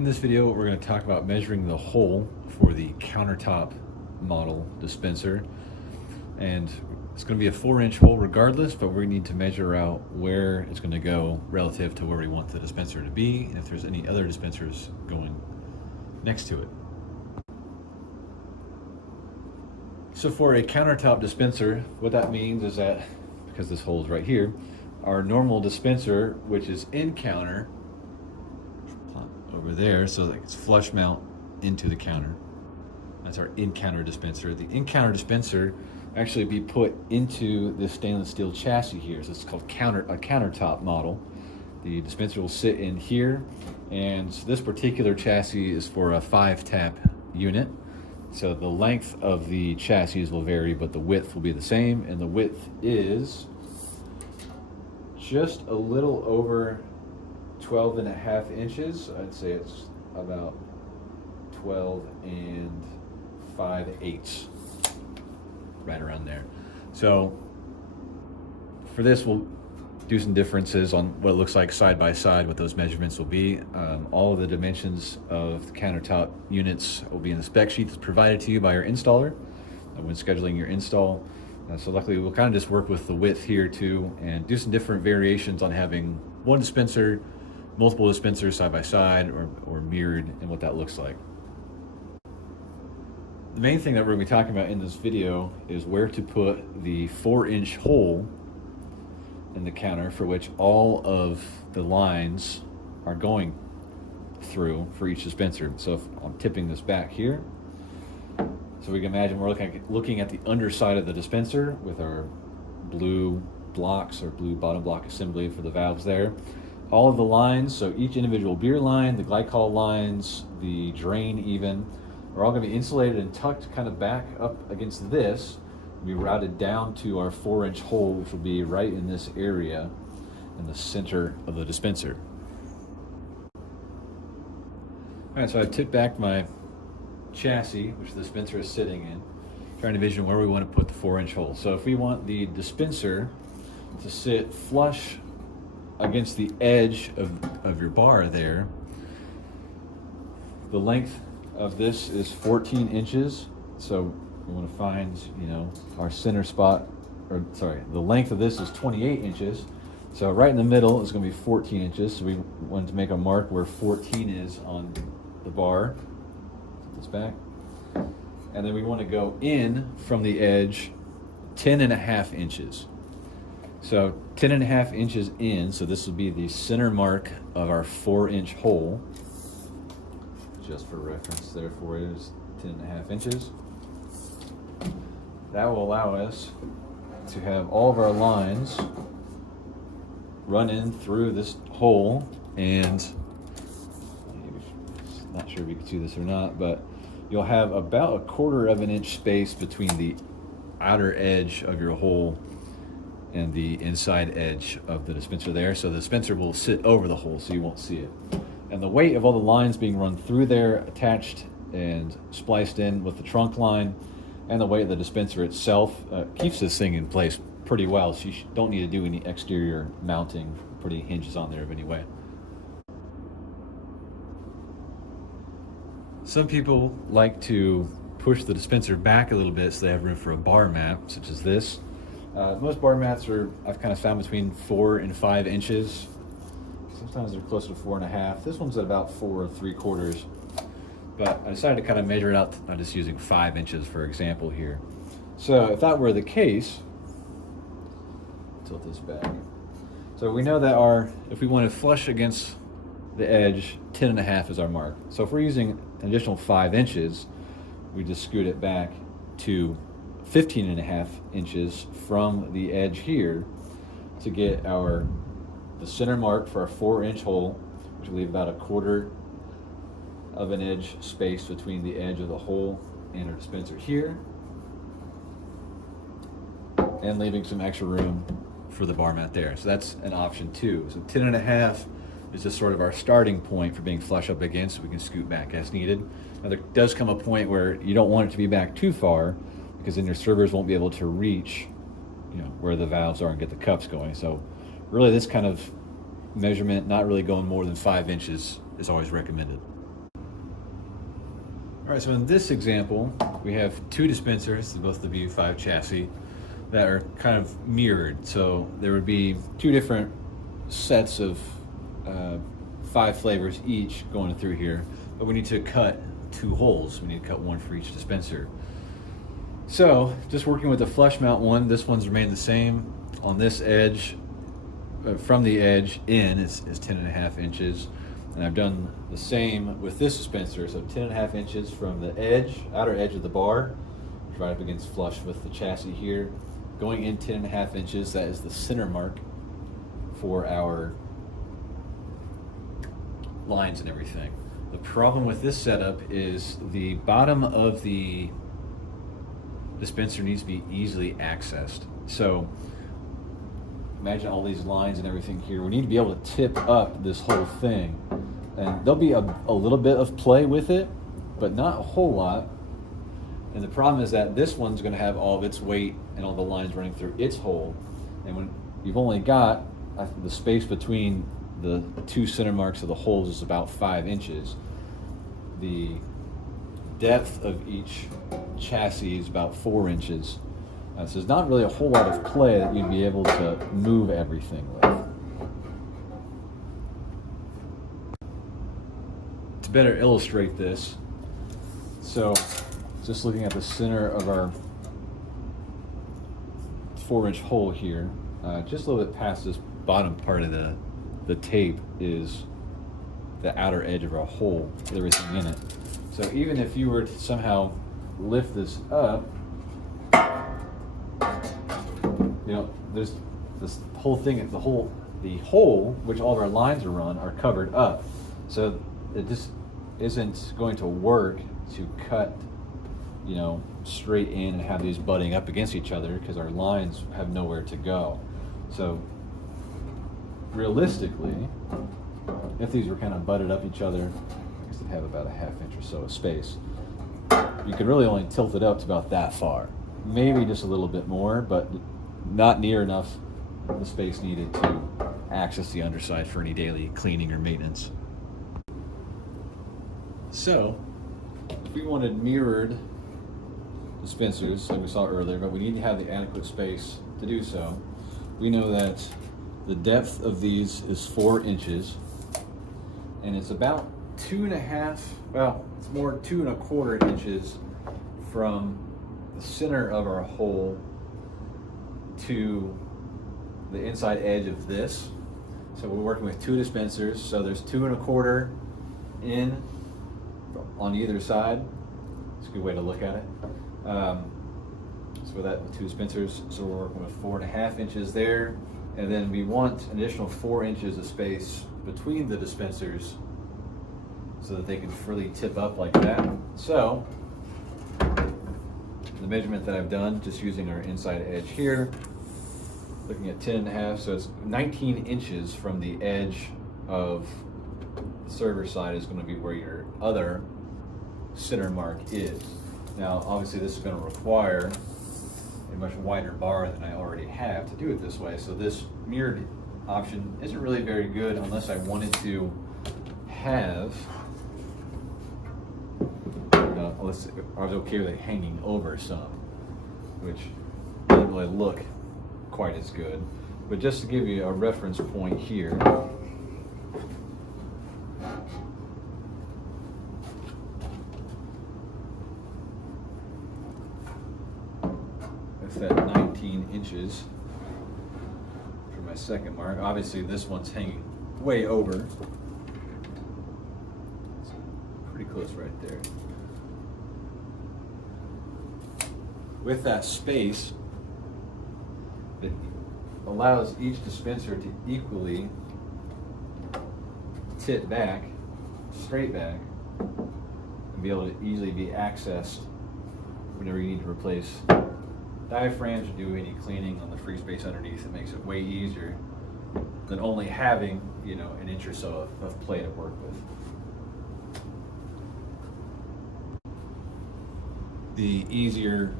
In this video, we're going to talk about measuring the hole for the Countertop model dispenser. And it's going to be a 4-inch hole regardless, but we need to measure out where it's going to go relative to where we want the dispenser to be, and if there's any other dispensers going next to it. So for a countertop dispenser, what that means is that, because this hole is right here, our normal dispenser, which is in counter, over there, so that it's flush mount into the counter. That's our in-counter dispenser. The in-counter dispenser actually be put into this stainless steel chassis here. So it's called a countertop model. The dispenser will sit in here, and this particular chassis is for a 5-tap unit. So the length of the chassis will vary, but the width will be the same, and the width is just a little over 12.5 inches. I'd say it's about 12 5/8, right around there. So for this, we'll do some differences on what it looks like side by side, what those measurements will be. All of the dimensions of the countertop units will be in the spec sheet that's provided to you by your installer when scheduling your install. So luckily, we'll kind of just work with the width here too, and do some different variations on having one dispenser, multiple dispensers side by side, or mirrored, and what that looks like. The main thing that we're going to be talking about in this video is where to put the 4-inch hole in the counter for which all of the lines are going through for each dispenser. So if I'm tipping this back here, so we can imagine we're looking at the underside of the dispenser with our blue blocks or blue bottom block assembly for the valves there. All of the lines, so each individual beer line, the glycol lines, the drain even, are all going to be insulated and tucked kind of back up against this. We routed down to our 4-inch hole, which will be right in this area in the center of the dispenser. All right, so I've tipped back my chassis, which the dispenser is sitting in, trying to envision where we want to put the 4-inch hole. So if we want the dispenser to sit flush against the edge of your bar there, the length of this is 14 inches. So we want to find, our center spot, the length of this is 28 inches. So right in the middle is going to be 14 inches. So we wanted to make a mark where 14 is on the bar. Put this back. And then we want to go in from the edge 10.5 inches. So 10.5 inches in, so this will be the center mark of our 4-inch hole. Just for reference there for it is 10.5 inches. That will allow us to have all of our lines run in through this hole, and not sure if you can see this or not, but you'll have about 1/4 of an inch space between the outer edge of your hole and the inside edge of the dispenser there. So the dispenser will sit over the hole so you won't see it. And the weight of all the lines being run through there, attached and spliced in with the trunk line, and the weight of the dispenser itself keeps this thing in place pretty well. So you don't need to do any exterior mounting, put any hinges on there of any way. Some people like to push the dispenser back a little bit so they have room for a bar mat, such as this. Most bar mats I've kind of found between 4 and 5 inches. Sometimes they're closer to 4.5. This one's at about 4 3/4. But I decided to kind of measure it out. I'm just using 5 inches for example here. So if that were the case, tilt this back. So we know that if we want to flush against the edge, 10.5 is our mark. So if we're using an additional 5 inches, we just scoot it back to 15.5 inches from the edge here to get the center mark for our 4-inch hole, which will leave about 1/4 of an inch space between the edge of the hole and our dispenser here, and leaving some extra room for the bar mat there. So that's an option too. So 10.5 is just sort of our starting point for being flush up against, so we can scoot back as needed. Now there does come a point where you don't want it to be back too far, because then your servers won't be able to reach where the valves are and get the cups going. So really this kind of measurement, not really going more than 5 inches, is always recommended. All right, so in this example, we have two dispensers, both the V5 chassis, that are kind of mirrored. So there would be two different sets of 5 flavors each going through here, but we need to cut 2 holes. We need to cut one for each dispenser. So just working with the flush mount one, this one's remained the same. On this edge, from the edge in is 10.5 inches. And I've done the same with this dispenser, so 10.5 inches from the edge, outer edge of the bar, right up against flush with the chassis here. Going in 10.5 inches, that is the center mark for our lines and everything. The problem with this setup is the bottom of the dispenser needs to be easily accessed. So imagine all these lines and everything here. We need to be able to tip up this whole thing. And there'll be a little bit of play with it, but not a whole lot. And the problem is that this one's going to have all of its weight and all the lines running through its hole. And when you've only got the space between the 2 center marks of the holes is about 5 inches. The depth of each chassis is about 4 inches. So there's not really a whole lot of play that you'd be able to move everything with. To better illustrate this, so just looking at the center of our 4-inch hole here, just a little bit past this bottom part of the tape is the outer edge of our hole with everything in it. So even if you were to somehow lift this up, you know, there's this whole thing, the hole which all of our lines are run are covered up. So it just isn't going to work to cut, you know, straight in and have these butting up against each other because our lines have nowhere to go. So realistically, if these were kind of butted up each other, I guess they'd have about a 1/2 inch or so of space. You could really only tilt it up to about that far. Maybe just a little bit more, but not near enough the space needed to access the underside for any daily cleaning or maintenance. So, if we wanted mirrored dispensers, like we saw earlier, but we need to have the adequate space to do so, we know that the depth of these is 4 inches, and it's about 2.5, well, it's more 2.25 inches from the center of our hole to the inside edge of this. So we're working with 2 dispensers, so there's 2.25 in on either side. It's a good way to look at it. So for that, with 2 dispensers, so we're working with 4.5 inches there, and then we want an additional 4 inches of space between the dispensers so that they can freely tip up like that. So the measurement that I've done, just using our inside edge here, looking at 10.5, so it's 19 inches from the edge of the server side is going to be where your other center mark is. Now, obviously this is going to require a much wider bar than I already have to do it this way, so this mirrored option isn't really very good unless I wanted to have, I was okay with it hanging over some, which doesn't really look quite as good. But just to give you a reference point here, that's that 19 inches for my second mark. Obviously this one's hanging way over. It's pretty close right there. With that space, it allows each dispenser to equally tip back, straight back, and be able to easily be accessed whenever you need to replace diaphragms or do any cleaning on the free space underneath. It makes it way easier than only having, you know, an inch or so of play to work with. The easier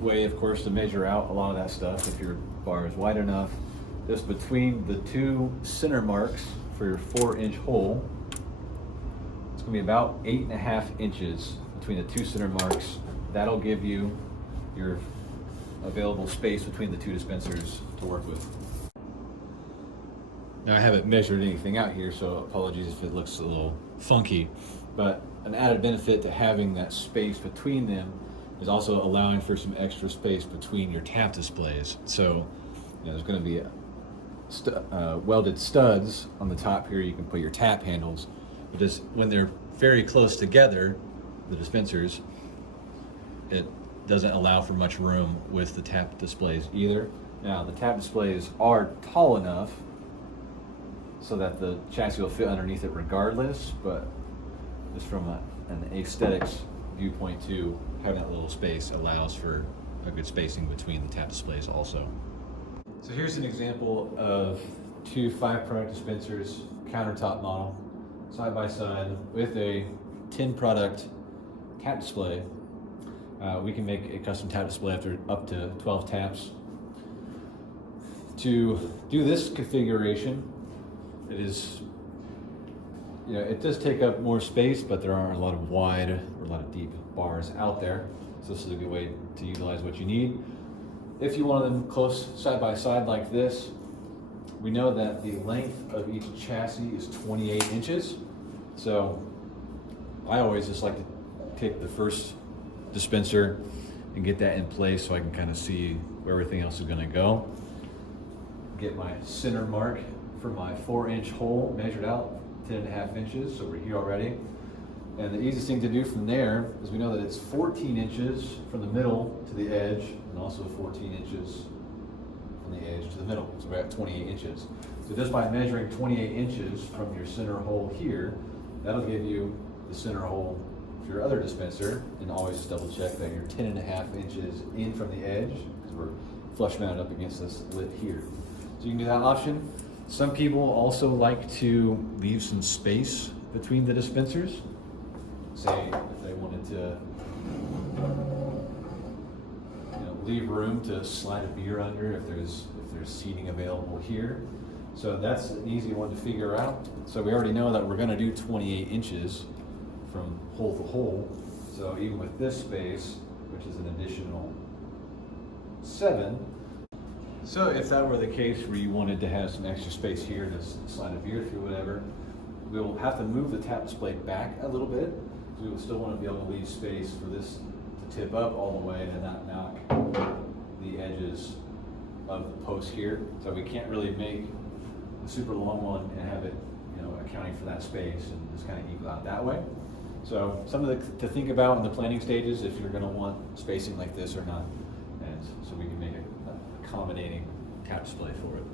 way, of course, to measure out a lot of that stuff, if your bar is wide enough, just between the 2 center marks for your 4-inch hole, it's going to be about 8.5 inches between the two center marks. That'll give you your available space between the two dispensers to work with. Now I haven't measured anything out here, so apologies if it looks a little funky, but an added benefit to having that space between them is also allowing for some extra space between your tap displays. So there's going to be welded studs on the top here. You can put your tap handles, but just when they're very close together, the dispensers, it doesn't allow for much room with the tap displays either. Now the tap displays are tall enough so that the chassis will fit underneath it regardless, but just from an aesthetics viewpoint too, having that little space allows for a good spacing between the tap displays also. So here's an example of two 5-product dispensers, countertop model, side by side with a 10-product tap display. We can make a custom tap display after up to 12 taps. To do this configuration, it is, it does take up more space, but there aren't a lot of wide or a lot of deep bars out there. So this is a good way to utilize what you need. If you want them close side by side like this, we know that the length of each chassis is 28 inches. So I always just like to take the first dispenser and get that in place so I can kind of see where everything else is going to go. Get my center mark for my 4-inch hole measured out 10.5 inches, so we're here already. And the easiest thing to do from there is we know that it's 14 inches from the middle to the edge, and also 14 inches from the edge to the middle. So we're at 28 inches. So just by measuring 28 inches from your center hole here, that'll give you the center hole for your other dispenser, and always double check that you're 10.5 inches in from the edge, because we're flush mounted up against this lip here. So you can do that option. Some people also like to leave some space between the dispensers. Say if they wanted to leave room to slide a beer under if there's seating available here. So that's an easy one to figure out. So we already know that we're going to do 28 inches from hole to hole. So even with this space, which is an additional 7. So if that were the case where you wanted to have some extra space here to slide a beer through, whatever, we'll have to move the tap display back a little bit. We will still want to be able to leave space for this to tip up all the way and not knock the edges of the post here. So we can't really make a super long one and have it, accounting for that space, and just kind of equal out that way. So something to think about in the planning stages if you're going to want spacing like this or not, and so we can make an accommodating tap display for it.